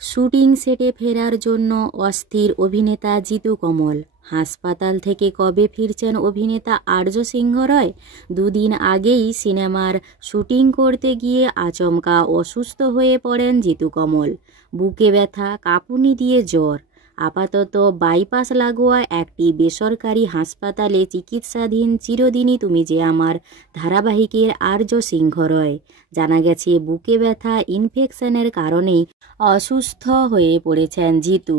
Shooting সেটে ফেরার জন্য অস্থির অভিনেতা জিতু কমল। হাসপাতাল থেকে কবে ফিরছেন অভিনেতা আর্য সিংহ রয়? দুদিন আগেই সিনেমার শুটিং করতে গিয়ে আচমকা অসুস্থ হয়ে পড়েন জিতু কমল। বুকে ব্যথা, কাঁপুনি দিয়ে জ্বর। আপাতত বাইপাস লাগোয়া একটি বেসরকারি হাসপাতালে চিকিৎসাধীন চিরদিনই তুমি যে আমার ধারাবাহিকের আর্য সিংহ রয়। জানা গেছে বুকে ব্যথা ইনফেকশনের কারণেই অসুস্থ হয়ে পড়েছেন জিতু।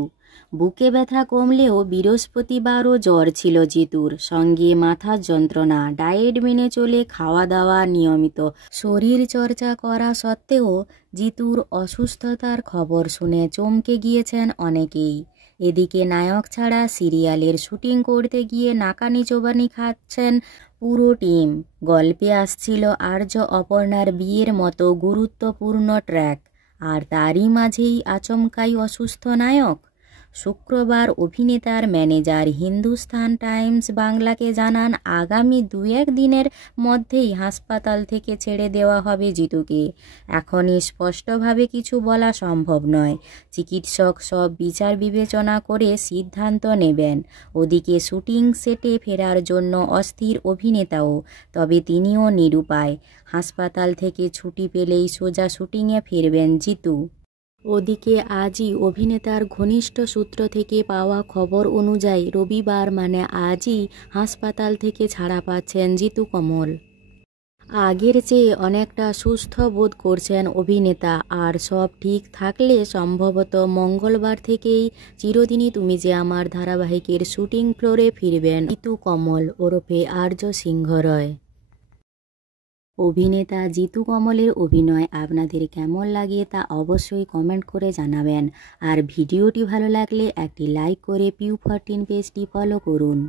বুকে ব্যথা কমলেও বৃহস্পতিবারও জ্বর ছিল জিতুর, সঙ্গে মাথার যন্ত্রণা। ডায়েট মেনে চলে খাওয়া দাওয়া নিয়মিত শরীর চর্চা করা সত্ত্বেও জিতুর অসুস্থতার খবর শুনে চমকে গিয়েছেন অনেকেই। এদিকে নায়ক ছাড়া সিরিয়ালের শুটিং করতে গিয়ে নাকানি চোবানি খাচ্ছেন পুরো টিম। গল্পে আসছিল আর্য অপর্ণার বিয়ের মতো গুরুত্বপূর্ণ ট্র্যাক, আর তারই মাঝেই আচমকাই অসুস্থ নায়ক। শুক্রবার অভিনেতার ম্যানেজার হিন্দুস্তান টাইমস বাংলাকে জানান, আগামী 2-1 দিনের মধ্যেই হাসপাতাল থেকে ছেড়ে দেওয়া হবে জিতুকে। এখনই স্পষ্টভাবে কিছু বলা সম্ভব নয়। চিকিৎসক সব বিচার বিবেচনা করে সিদ্ধান্ত নেবেন। ওদিকে শুটিং সেটে ফেরার জন্য অস্থির অভিনেতাও, তবে তিনিও নিরুপায়। হাসপাতাল থেকে ছুটি পেলেই সোজা শুটিংয়ে ফিরবেন জিতু। ওদিকে আজই অভিনেতার ঘনিষ্ঠ সূত্র থেকে পাওয়া খবর অনুযায়ী রবিবার মানে আজই হাসপাতাল থেকে ছাড়া পাচ্ছেন জিতু কমল। আগের চেয়ে অনেকটা সুস্থ বোধ করছেন অভিনেতা, আর সব ঠিক থাকলে সম্ভবত মঙ্গলবার থেকেই চিরদিনই তুমি যে আমার ধারাবাহিকের শুটিং ফ্লোরে ফিরবেন জিতু কমল ওরফে আর্য সিংহ রয়। অভিনেতা জিতু কমলের অভিনয় আপনাদের কেমন লাগে তা অবশ্যই কমেন্ট করে জানাবেন। আর ভিডিওটি ভালো লাগলে একটি লাইক করে পিউ 14 পেজটি ফলো করুন।